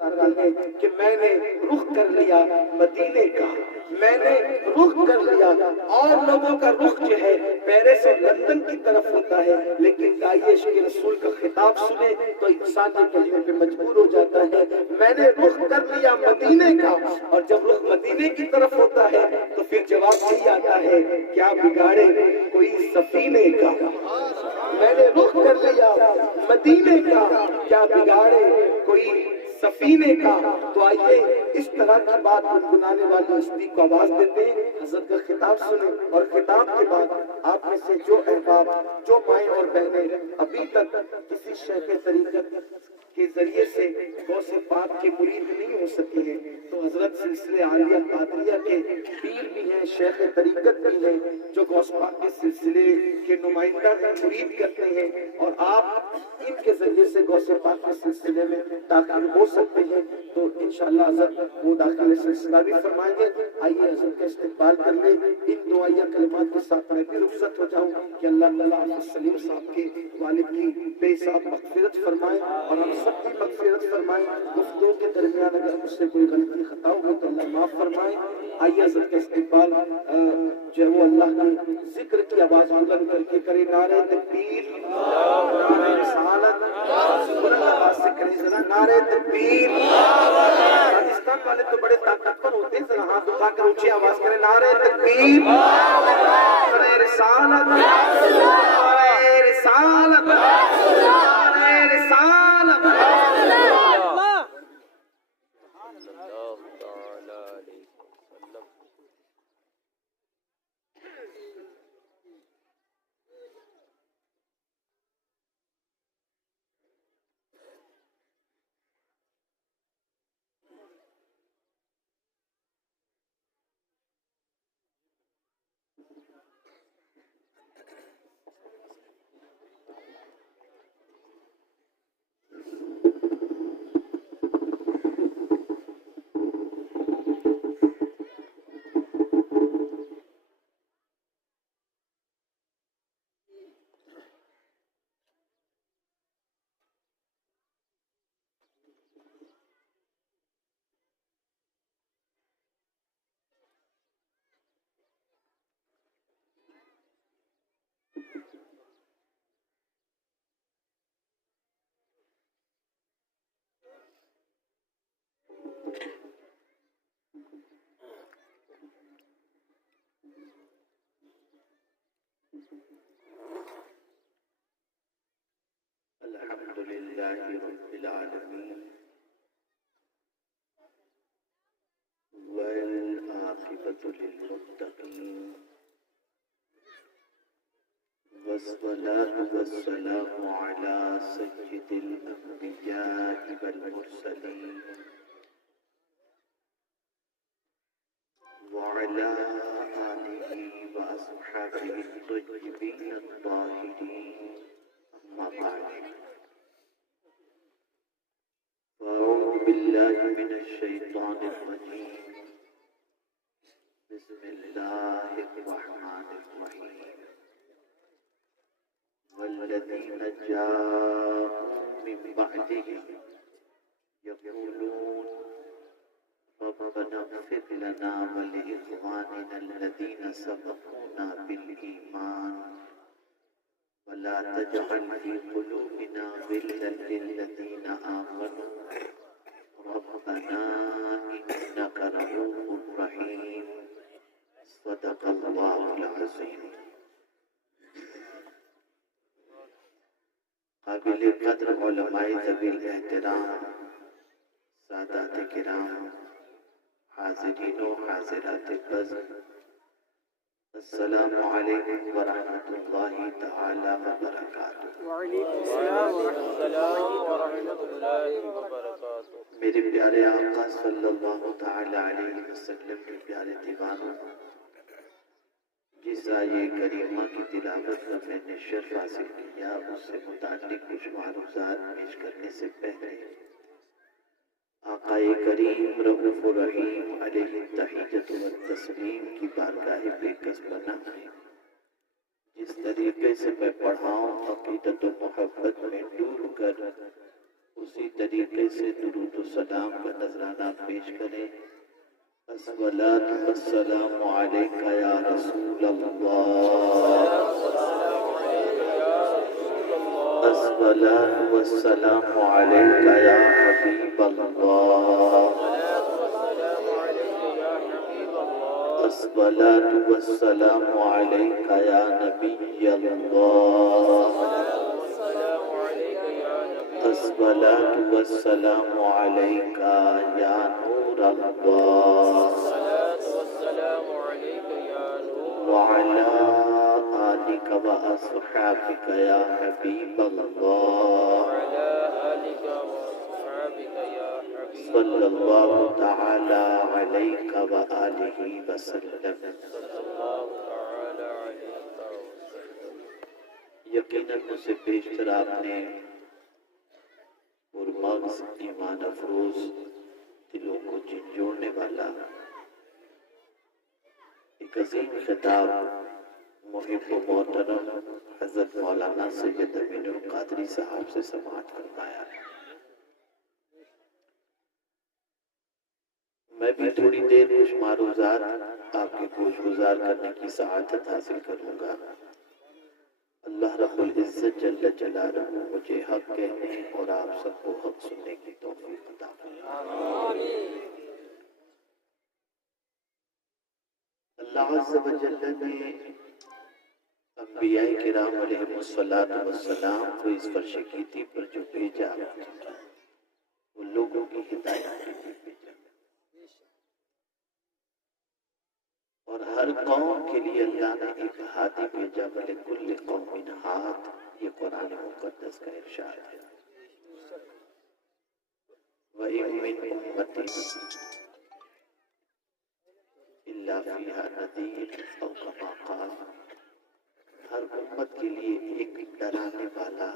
ہیں کہ میں نے رخ کر لیا مدینے کا، میں نے رخ کر لیا. اور لوگوں کا رخ جو ہے پیرس اور لندن کی طرف ہوتا ہے، لیکن داعیہ عشق رسول کا خطاب سنے تو انسان کے کلمے پہ مجبور ہو جاتا ہے. میں نے رخ کر لیا مدینے کا، اور جب رخ مدینے کی طرف ہوتا ہے تو پھر جواب یہی آتا ہے کیا بگاڑے کوئی سفینے کا. میں نے رخ کر لیا مدینے کا، کیا بگاڑے کوئی سفینے کا. تو آئیے اس طرح کی بات گنگنانے والی ہستی کو آواز دیتے ہیں. حضرت کا خطاب سنیں، اور خطاب کے بعد آپ میں سے جو احباب، جو مائیں اور بہنیں ابھی تک کسی شیخ طریقت کے ذریعے سے غوث پاک کے مرید نہیں ہو سکے ہیں، تو حضرت سلسلے عالیہ قادریہ کے پیر بھی ہیں، شیخ طریقت بھی ہیں، جو غوث پاک کے سلسلے کے نمائندہ ہیں، مرید کرتے ہیں، اور آپ ان کے ذریعے سے غوث پاک کے سلسلے میں داخل ہو سکتے ہیں. تو انشاءاللہ حضرت وہ داخل سلسلہ بھی فرمائیں گے. آئیے حضرت کا استقبال کر لیں. ان دعائیہ کلمات کے ساتھ میں بھی رخصت ہو جاؤں کہ اللہ تعالیٰ حافظ سلیم صاحب کے والد کی بے حساب مغفرت فرمائے اور ہم سب کی مغفرت فرمائے. گفتگو کے درمیان اگر مجھ سے کوئی غلطی خطا ہو تو اللہ معاف فرمائے. آئیے حضرت کا استقبال جو ہے وہ اللہ کے ذکر کی آواز بلند کر کے کرے. نعرہ تکبیر، نعرہ رسالت، بلند آواز سے کرے ذرا نعرہ تکبیر. پاکستان والے تو بڑے طاقتور ہوتے ہیں، ذرا ہاتھ اٹھا کر اونچی آواز کرے نعرہ تکبیر، نعرہ رسالت، نعرہ رسالت، نعرہ رسالت. الحمدللہ رب العالمین والعاقبۃ للمتقین والصلاة والسلام علی سید الانبیاء والمرسلین وعلى آله وأصحابه الطيبين الطاهرين. أما بعد، فأعوذ بالله من الشيطان الرجيم. بسم الله الرحمن الرحيم. والذين جاءوا من بعدهم يقولون ربنا اغفر لنا ولإخواننا الذين سبقونا بالإيمان ولا تجعل في قلوبنا غلا للذين آمنوا ربنا إنك رؤوف رحيم. صدق الله العظيم. قابل قدر علماء ذوی الاحترام، سادات کرام، حاضرین و حاضرات بزم، السلام علیکم ورحمۃ اللہ تعالی وبرکاتہ. وعلیکم السلام ورحمۃ اللہ وبرکاتہ. میرے پیارے آقا صلی اللہ تعالی علیہ وسلم کے پیارے دیوانوں، جس آیے کریمہ کی تلاوت کا میں نے شرف حاصل کیا، اس سے متعلق کچھ معروضات پیش کرنے سے پہلے آقا کریم رؤوف الرحیم علیہ التحیۃ والتسلیم کی بارگاہ بے کس بنا ہے. جس طریقے سے میں پڑھاؤں عقیدت و محبت میں ڈوب کر اسی طریقے سے درود و سلام کا نذرانہ پیش کریں. الصلاۃ والسلام علیک یا رسول اللہ، الصلاۃ والسلام علیک یا حبیب اللہ، الصلاۃ والسلام علیک یا نبی اللہ، الصلاۃ والسلام علیک یا نور اللہ، وعلی آلک و اصحابک یا حبیب اللہ، صلی اللہ تعالی علیہ وآلہ وسلم. یقیناً مجھ سے بیشتر آپ نے پرمغز ایمان افروز دلوں کو جھنجھوڑنے والا ایک عظیم خطاب محب و محترم حضرت مولانا سید امین القادری صاحب سے سماعت فرمایا ہے. میں بھی تھوڑی دیر کچھ معروضات آپ کے گوش گزار کرنے کی سعادت حاصل کروں گا. اللہ رب العزت جل جلالہ مجھے حق کہنے اور آپ سب کو حق سننے کی توفیق عطا فرمائے. اللہ عز و جل نے انبیاء کرام علیہ السلام کو اس فرش کیتی پر جو بھیجا وہ لوگوں کی ہدایت کے لیے بھیجا، اور ہر قوم کے لیے اللہ نے ایک ہادی بھیجا. وَلِكُلِّ قَوْمٍ ہاد، یہ قرآن مقدس کا ارشاد ہے. وَإِن مِّنْ أُمَّةٍ إِلَّا فِيهَا نَذِيرٌ أَوْ كَمَا قَالَ، ہر امت کے لیے ایک ڈرانے والا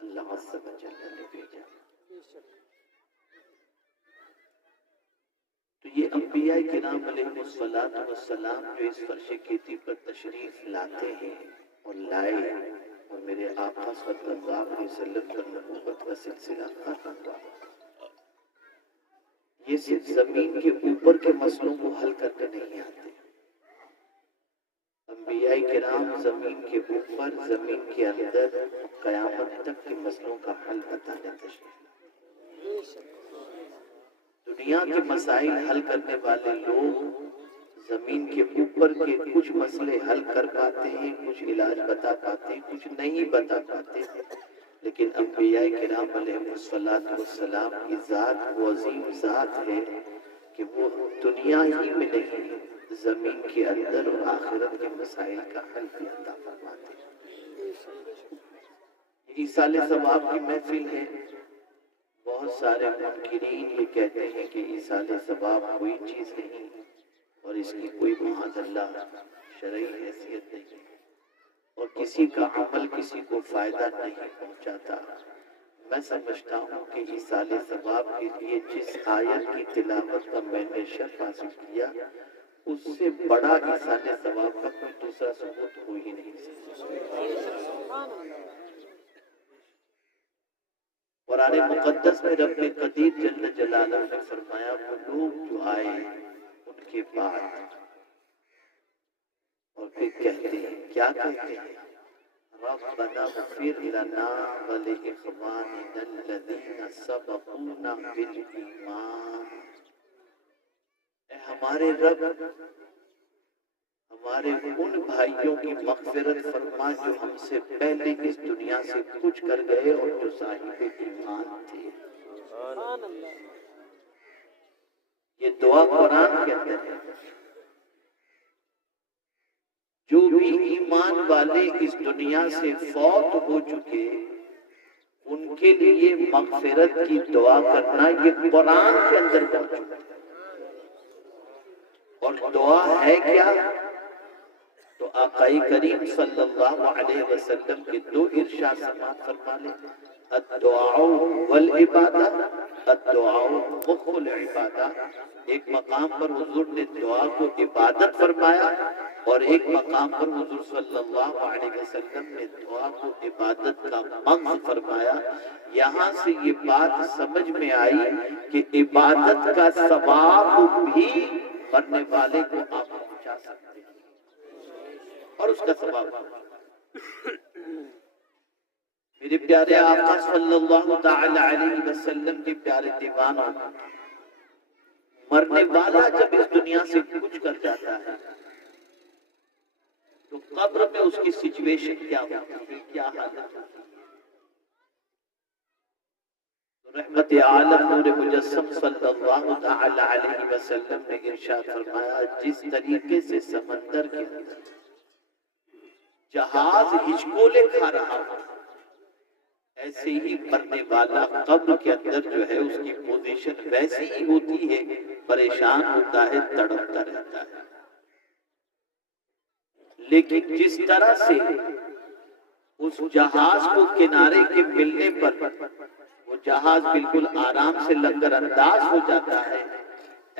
اللہ عز و جل نے بھیجا. تو یہ انبیاء کرام علیہ السلام جو اس فرش کیتی پر تشریف لاتے ہیں اور لائے، اور میرے آقا صلی اللہ علیہ وسلم پر نبوت کا سلسلہ ختم ہوا، یہ صرف زمین کے اوپر کے مسئلوں کو حل کرنے نہیں آتے. انبیاء کرام زمین کے اوپر، زمین کے اندر قیامت تک کے مسئلوں کا حل بتانے تشریف. دنیا کے مسائل حل کرنے والے لوگ زمین کے اوپر کے کچھ مسئلے حل کر پاتے ہیں، کچھ علاج بتا پاتے ہیں، کچھ نہیں بتا پاتے. لیکن انبیاء کرام علیہ السلام کی ذات وہ عظیم ذات ہے کہ وہ دنیا ہی میں نہیں، زمین کے اندر اور آخرت کے مسائل کا حل بھی عطا فرماتے ہیں. ایصال ثواب کی محفل ہے. بہت سارے منکرین یہ کہتے ہیں کہ ایصال ثواب کوئی چیز نہیں اور اس کی کوئی معاذ اللہ شرعی حیثیت نہیں، اور کسی کا عمل کسی کو فائدہ نہیں پہنچاتا. میں سمجھتا ہوں کہ ایصال ثواب کے لیے جس آیت کی تلاوت کا میں نے شرف حاصل کیا، اس سے بڑا ایصال ثواب کا کوئی دوسرا ثبوت ہو ہی نہیں سکتا. قرآن مقدس میں رب قدیر جل جلالہ نے فرمایا وہ لوگ جو آئے ان کے بعد اور پھر کہتے ہیں، کیا کہتے ہیں؟ ربنا اغفر لنا ولإخواننا الذین سبقونا بالایمان. اے ہمارے رب، ہمارے ان بھائیوں کی مغفرت فرما جو ہم سے پہلے اس دنیا سے کچھ کر گئے اور جو صاحب ایمان تھے. یہ دعا قرآن کے اندر ہے. جو بھی ایمان والے اس دنیا سے فوت ہو چکے ان کے لیے مغفرت کی دعا کرنا یہ قرآن کے اندر موجود ہے. اور دعا ہے کیا؟ تو آقائے کریم صلی اللہ علیہ وسلم کے دو ارشاد سماعت فرما لیں، الدعاء والعبادہ، الدعاء مخ العبادہ۔ ایک مقام پر حضور نے دعا کو عبادت فرمایا اور ایک مقام پر حضور صلی اللہ علیہ وسلم نے دعا کو عبادت کا مغز فرمایا۔ یہاں سے یہ بات سمجھ میں آئی کہ عبادت کا ثواب بھی مرنے والے کو آپ پہنچا سکتے ہیں اور اس کا ثواب میرے پیارے آقا صلی اللہ تعالی علیہ وسلم کے پیارے دیوانوں، مرنے والا جب اس دنیا سے کچھ کر جاتا ہے تو قبر میں اس کی سچویشن کیا ہوتی ہے، کیا حالت ہوتی ہے؟ رحمت عالم نور مجسم صلی اللہ تعالی علیہ وسلم نے ارشاد فرمایا، جس طریقے سے سمندر کے اندر جہاز ہچکولے کھا رہا ہو، ایسے ہی مرنے والا قبر کے اندر جو ہے اس کی پوزیشن ویسی ہی ہوتی ہے، پریشان ہوتا ہے، تڑپتا رہتا ہے۔ لیکن جس طرح سے اس جہاز کو کنارے کے ملنے پر وہ جہاز بالکل آرام سے لنگر انداز ہو جاتا ہے،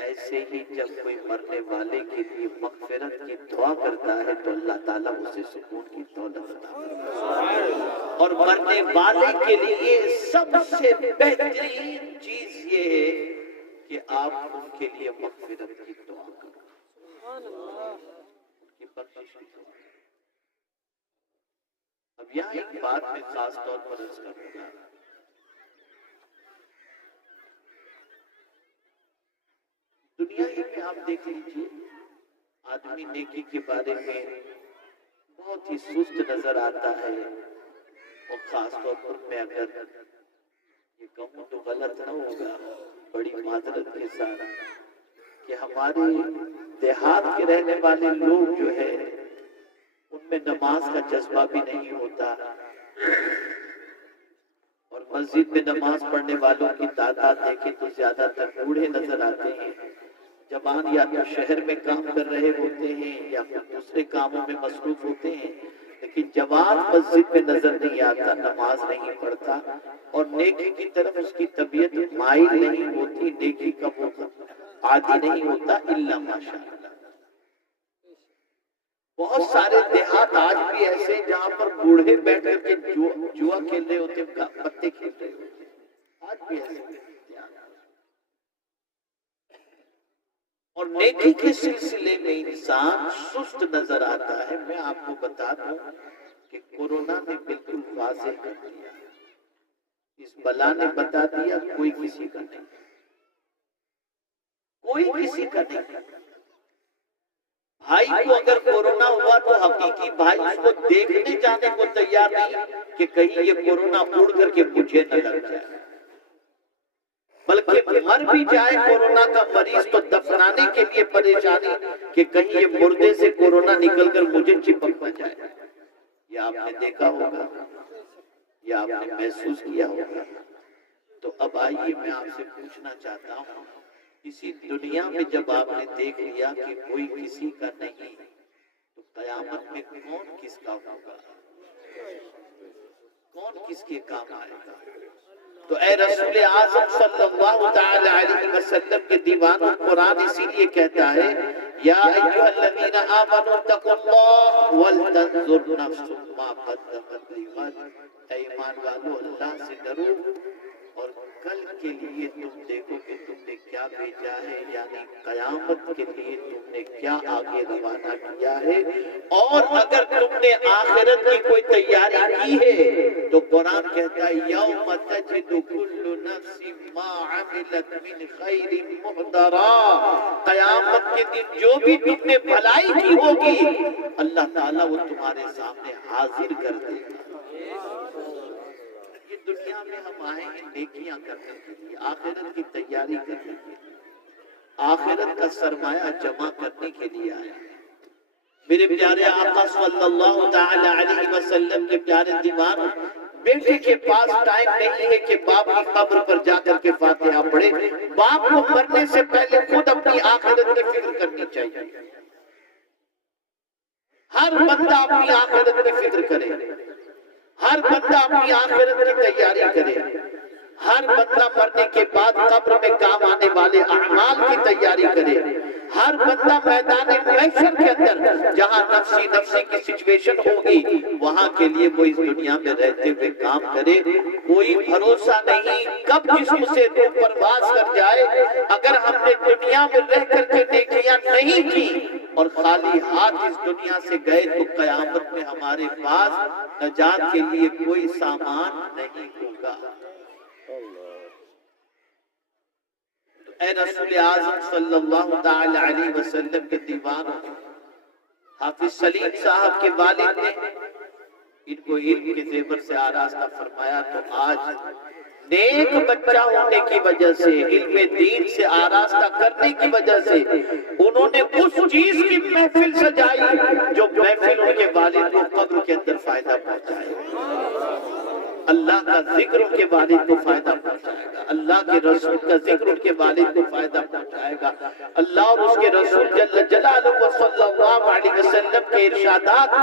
ایسے ہی جب کوئی مرنے والے کے لیے مغفرت کی دعا کرتا ہے تو اللہ تعالیٰ اسے سکون کی دولت عطا کرتا ہے۔ اور مرنے والے کے لیے سب سے بہترین چیز یہ ہے کہ آپ ان کے لیے مغفرت کی دعا کرو، ان کی بخشش کی دعا۔ اب یہاں ایک بات میں خاص طور پر عرض کروں گا، دنیا ہی میں آپ دیکھ لیجیے، آدمی نیکی کے بارے میں بہت ہی سست نظر آتا ہے، اور خاص طور پر میں اگر یہ کہوں تو غلط نہ ہوگا، بڑی معذرت کے ساتھ، کہ ہمارے دیہات کے رہنے والے لوگ جو ہے ان میں نماز کا جذبہ بھی نہیں ہوتا، اور مسجد میں نماز پڑھنے والوں کی تعداد دیکھیں تو زیادہ تر بوڑھے نظر آتے ہیں۔ جوان یا تو شہر میں کام کر رہے ہوتے ہیں یا پھر دوسرے کاموں میں مصروف ہوتے ہیں، لیکن جوان مسجد میں نظر نہیں آتا، نماز نہیں پڑھتا، اور نیکی کی طرف اس کی طبیعت مائل نہیں ہوتی، نیکی کا وہ عادی نہیں ہوتا، الا ماشاءاللہ۔ بہت سارے دیہات آج بھی ایسے ہیں جہاں پر بوڑھے بیٹھ کر کے جوا کھیل رہے ہوتے ہیں، پتے کھیل رہے ہوتے ہیں، آج بھی ایسے دیہات۔ اور نیکی کے سلسلے میں انسان سست نظر آتا ہے۔ میں آپ کو بتا دوں کہ کورونا نے بالکل واضح کر دیا، اس بلا نے بتا دیا کوئی کسی کا نہیں، کوئی کسی کا نہیں۔ بھائی کو اگر کورونا ہوا تو حقیقی بھائی اس کو دیکھنے جانے کو تیار نہیں کہ کہیں یہ کورونا اڑ کر کے مجھے نہ لگ جائے، بلکہ مر بھی جائے کورونا کا مریض تو دفنانے کے لیے پریشانی کہ کہیں یہ مردے سے کورونا نکل کر مجھے چپک نہ جائے۔ یہ آپ نے دیکھا ہوگا، یہ آپ نے محسوس کیا ہوگا۔ تو اب آئیے میں آپ سے پوچھنا چاہتا ہوں، اسی دنیا میں جب آپ نے دیکھ لیا کہ کوئی کسی کا نہیں، تو قیامت میں کون کس کا ہوگا، کون کس کے کام آئے گا؟ تو اے رسول اعظم صلی اللہ تعالی علیہ وسلم کے دیوانوں، قرآن اسی لیے کہتا ہے، یا ایھا الذین آمنوا اتقوا اللہ ولتنظر نفس ما قدمت لغد۔ اے ایمان والو، اللہ سے ڈرو اور کل کے لیے تم دیکھو کہ تم نے کیا بھیجا ہے، یعنی قیامت کے لیے تم نے کیا آگے روانہ کیا ہے۔ اور اگر تم نے آخرت کی کوئی تیاری کی ہے تو قرآن کہتا ہے یوم تجد کل نفس ما عملت من خیر محضرا، قیامت کے دن جو بھی تم نے بھلائی کی ہوگی اللہ تعالیٰ وہ تمہارے سامنے حاضر کر دے گا۔ دنیا میں ہم آئے ہیں نیکیاں کرنے کے لیے، آخرت کی تیاری کرنے کے لیے، آخرت کا سرمایہ جمع کرنے کے لیے آئے ہیں۔ میرے پیارے آقا صلی اللہ تعالی علیہ وسلم کے پیارے دیوان، بیٹے کے پاس ٹائم نہیں ہے کہ باپ کی قبر پر جا کر کے فاتحہ پڑھے، باپ کو مرنے سے پہلے خود اپنی آخرت کی فکر کرنی چاہیے۔ ہر بندہ اپنی آخرت کی فکر کرے، ہر بندہ اپنی آخرت کی تیاری کرے، ہر بندہ مرنے کے بعد قبر میں کام آنے والے اعمال کی تیاری کرے، ہر بندہ میدان محشر کے اندر جہاں نفسی نفسی کی سچویشن ہوگی وہاں کے لیے وہ اس دنیا میں رہتے ہوئے کام کرے۔ کوئی بھروسہ نہیں کب جسم سے روح پرواز کر جائے۔ اگر ہم نے دنیا میں رہ کر کے نیکیاں نہیں کی اور خالی ہاتھ اس دنیا سے گئے تو قیامت میں ہمارے پاس نجات کے لیے کوئی سامان نہیں ہوگا۔ اے رسول اعظم صلی اللہ تعالی علیہ وسلم کے دیوانوں، حافظ سلیم صاحب کے والد نے ان کو علم کے زیور سے آراستہ فرمایا، تو آج نیک بچہ ہونے کی وجہ سے، علم دین سے آراستہ کرنے کی وجہ سے انہوں نے اس چیز کی محفل سجائی جو محفل ان کے والد کو قبر کے اندر فائدہ پہنچائے۔ اللہ کا ذکر ان کے والد کو فائدہ پہنچائے گا، اللہ کے رسول کا ذکر ان کے والد کو فائدہ پہنچائے گا۔ اللہ اور اس کے رسول جل جلالہ صلی اللہ علیہ وسلم کے ارشادات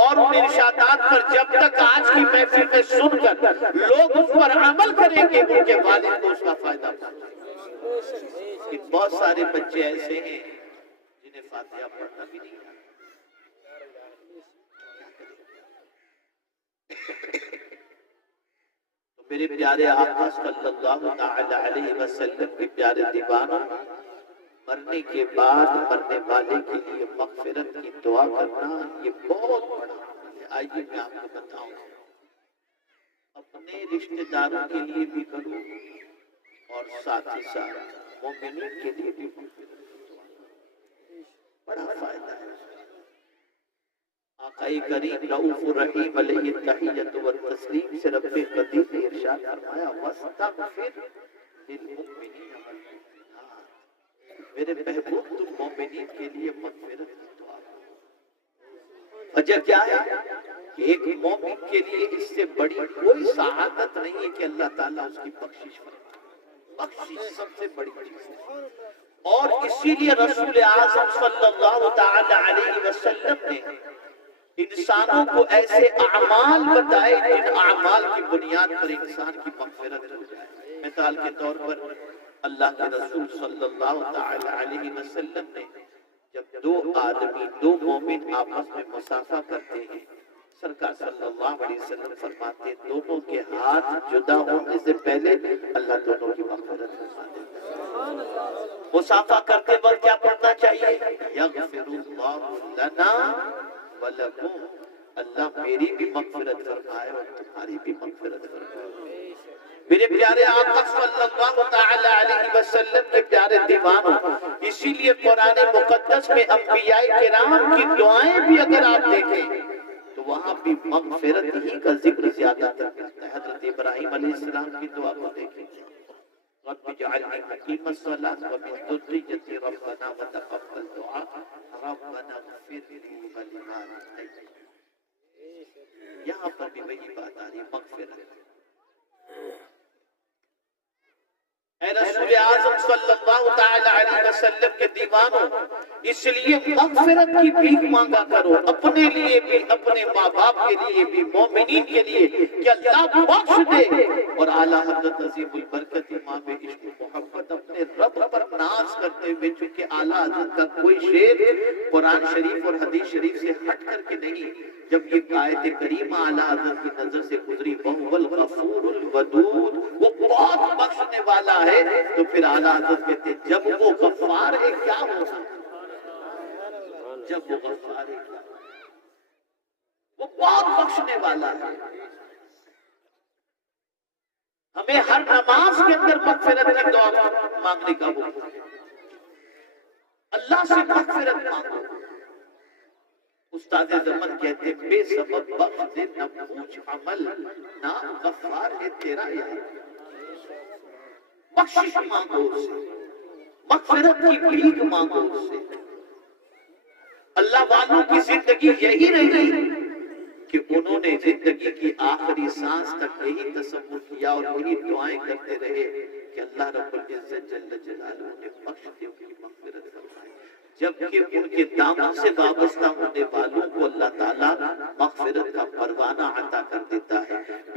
اور ان ارشادات پر جب تک آج کی محفل میں سن کر لوگ اس پر عمل کریں گے ان کے والد کو اس کا فائدہ پہنچائے گا۔ بہت سارے بچے ایسے ہیں جنہیں فاتحہ پڑھنا بھی نہیں آتا۔ میرے پیارے آقا صلی اللہ تعالی علیہ وسلم کے پیارے دیوانوں، مرنے کے بعد مرنے والے کے لیے مغفرت کی دعا کرنا یہ بہت بڑا عمل ہے۔ آئیے میں آپ کو بتاؤں، اپنے رشتہ داروں کے لیے بھی کرو اور ساتھ ہی ساتھ مومنین کے لیے بھی مغفرت کی دعا کرو، بڑا فائدہ ہے۔ آقا کریم رؤوف الرحیم علیہ التحیۃ والتسلیم سے رب قدیر نے ارشاد فرمایا وَاسْتَغْفِرْ لِلْمُؤْمِنِينَ وَالْمُؤْمِنَاتِ، میرے محبوب تم مومنین کے لیے مغفرت کی دعا کرو۔ وجہ کیا ہے کہ ایک مومن کے لیے اس سے بڑی کوئی سعادت نہیں ہے کہ اللہ تعالیٰ اس کی بخشش فرمائے۔ بخشش سب سے بڑی چیز ہے، اور اسی لیے رسول اعظم صلی اللہ تعالی علیہ وسلم نے انسانوں کو ایسے اعمال بتائے جن اعمال کی بنیاد پر انسان کی مغفرت ہو جائے۔ مثال کے طور پر اللہ کے رسول صلی اللہ تعالی علیہ وسلم نے جب دو آدمی، دو مومن آپس میں مصافحہ کرتے ہیں، سرکار صلی اللہ علیہ وسلم فرماتے ہیں دونوں کے ہاتھ جدا ہونے سے پہلے اللہ دونوں کی مغفرت فرما دیتا ہے۔ مصافحہ کرتے وقت کیا پڑھنا چاہیے؟ یغفر اللہ لنا وَلَكُمْ، اللہ میری بھی مغفرت فرمائے اور تمہاری بھی مغفرت فرمائے۔ میرے پیارے آقا صلی اللہ تعالی علیہ وسلم کے پیارے دیوانوں، اسی لیے قرآن مقدس میں انبیاء کرام کی دعائیں بھی اگر آپ دیکھیں تو وہاں بھی مغفرت ہی کا ذکر زیادہ تر ملتا ہے۔ حضرت ابراہیم علیہ السلام کی دعا کو دیکھیں، رب اجعلنی مقیم الصلاۃ ومن ذریتی ربنا وتقبل دعاء ربنا اغفر لی ولوالدی۔ یہاں پر بھی وہی بات آ رہی ہے، مغفرت۔ اے رسول اعظم صلی اللہ تعالی علیہ وسلم کے دیوانوں، اس لیے مغفرت کی بھیک مانگا کرو، اپنے لیے بھی، اپنے ماں باپ کے لیے بھی، مومنین کے لیے، کہ اللہ بخش دے۔ اور اعلیٰ حضرت عظیم البرکت امام عشق محمد اپنے رب پر ناز کرتے ہوئے، چونکہ اعلیٰ حضرت کا کوئی شعر قرآن شریف اور حدیث شریف سے ہٹ کر کے نہیں، جب یہ آیت کریمہ اعلیٰ حضرت کی نظر سے گزری وَهُوَ الْغَفُورُ الْوَدُودُ، وہ بہت بخشنے والا ہے، تو پھر اعلیٰ حضرت کہتے ہیں جب وہ غفار ہے کیا ہوگا؟ جب وہ غفار ہے کیا ہوگا؟ وہ بہت بخشنے والا ہے۔ ہمیں ہر نماز کے اندر مغفرت کی دعا مانگنے کا حکم ہے، اللہ سے مغفرت مانگو۔ استاد زمن کہتے ہیں بے سبب بخش دے نہ پوچھ عمل، نام غفار ہے تیرا یاد۔ بخشش مانگو اس سے، مغفرت کی بھیک مانگو اس سے۔ اللہ والوں کی زندگی یہی رہی کہ انہوں نے زندگی کی آخری سانس تک یہی تصور کیا اور یہی دعائیں کرتے رہے کہ اللہ رب العزت جل جلالہ نے بخش دے، ان کی مغفرت فرمائے۔ جبکہ ان کے دامن سے وابستہ ہونے والوں کو اللہ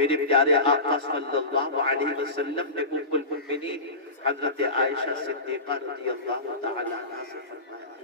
میرے پیارے آقا صلی اللہ علیہ وسلم نے ام المؤمنین حضرت عائشہ صدیقہ رضی اللہ تعالی عنہا سے فرمایا